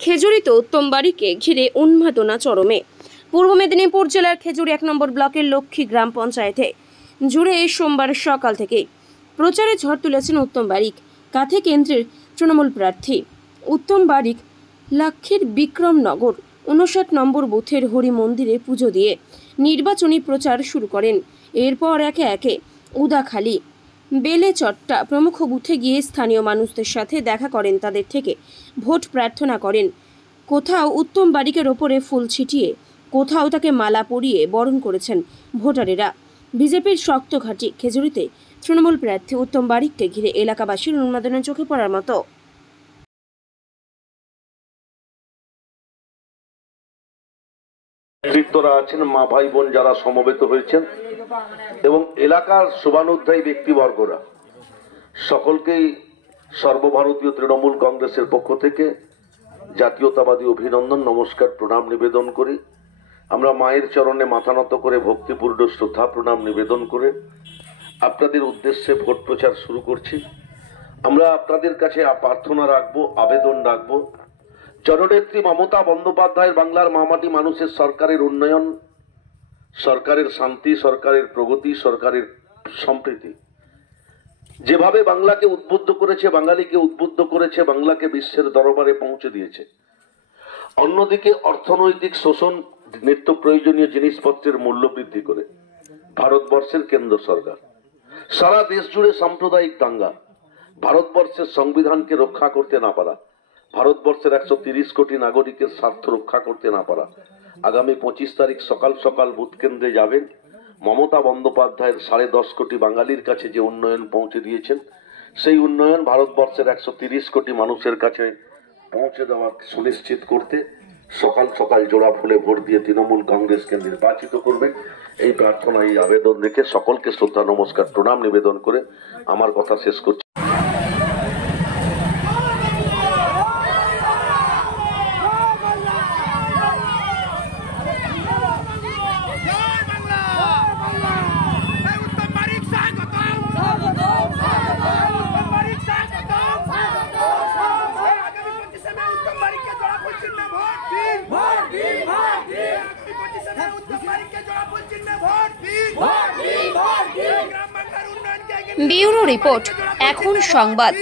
খেজুরিতে উত্তম বাড়িকে ঘিরে উন্মাদনা চরমে। পূর্ব মেদিনীপুর জেলার খেজুরি 1 নম্বর ব্লকের লক্ষ্মী গ্রাম পঞ্চায়েতে জুড়ে সোমবার সকাল থেকে প্রচারে ঝড় তুলেছেন উত্তম বারিক, কাঁথি কেন্দ্রের তৃণমূল প্রার্থী। উত্তম বারিক লক্ষ্মীর বিক্রমনগর 59 নম্বর বুথের হরি মন্দিরে পুজো দিয়ে নির্বাচনী প্রচার শুরু করেন। এরপর একে একে উদাখালি, বেলেচট্টা প্রমুখ বুথে গিয়ে স্থানীয় মানুষদের সাথে দেখা করেন, তাদের থেকে ভোট প্রার্থনা করেন। কোথাও উত্তম বারিকের ওপরে ফুল ছিটিয়ে, কোথাও তাকে মালা পরিয়ে বরণ করেছেন ভোটারেরা। বিজেপির শক্ত ঘাঁটি খেজুরিতে তৃণমূল প্রার্থী উত্তম বারিককে ঘিরে এলাকাবাসীর উন্মাদনা চোখে পড়ার মতো। নেতৃত্বরা আছেন, মা ভাই বোন যারা সমবেত হয়েছেন এবং এলাকার শুভানুধ্যায়ী ব্যক্তিবর্গরা, সকলকেই সর্বভারতীয় তৃণমূল কংগ্রেসের পক্ষ থেকে জাতীয়তাবাদী অভিনন্দন, নমস্কার, প্রণাম নিবেদন করি। আমরা মায়ের চরণে মাথা নত করে ভক্তিপূর্ণ শ্রদ্ধা প্রণাম নিবেদন করে আপনাদের উদ্দেশ্যে ভোট প্রচার শুরু করছি। আমরা আপনাদের কাছে প্রার্থনা রাখবো, আবেদন রাখবো, জননেত্রী মমতা বন্দ্যোপাধ্যায়ের বাংলার মামাটি মানুষের সরকারের উন্নয়ন, সরকারের শান্তি, সরকারের প্রগতি, সরকারের সম্প্রীতি যেভাবে বাংলাকে উদ্বুদ্ধ করেছে, বাঙালিকে উদ্বুদ্ধ করেছে, বাংলাকে বিশ্বের দরবারে পৌঁছে দিয়েছে। অন্যদিকে অর্থনৈতিক শোষণ, নিত্য প্রয়োজনীয় জিনিসপত্রের মূল্য বৃদ্ধি করে ভারতবর্ষের কেন্দ্র সরকার, সারা দেশ জুড়ে সাম্প্রদায়িক দাঙ্গা, ভারতবর্ষের সংবিধানকে রক্ষা করতে না পারা, ভারতবর্ষের 130 কোটি নাগরিকের স্বার্থ রক্ষা করতে না পারা। আগামী 25 তারিখ সকাল সকাল বুথ কেন্দ্রে যাবেন। মমতা বন্দ্যোপাধ্যায়ের 10.5 কোটি বাঙালির কাছে যে উন্নয়ন পৌঁছে দিয়েছেন, সেই উন্নয়ন ভারতবর্ষের 130 কোটি মানুষের কাছে পৌঁছে দেওয়া সুনিশ্চিত করতে সকাল সকাল জোড়া ফুলে ভোট দিয়ে তৃণমূল কংগ্রেসকে নির্বাচিত করবেন। এই প্রার্থনা, এই আবেদন রেখে সকলকে শ্রদ্ধা নমস্কার প্রণাম নিবেদন করে আমার কথা শেষ করছি। ব্যুরো রিপোর্ট, এখন সংবাদ।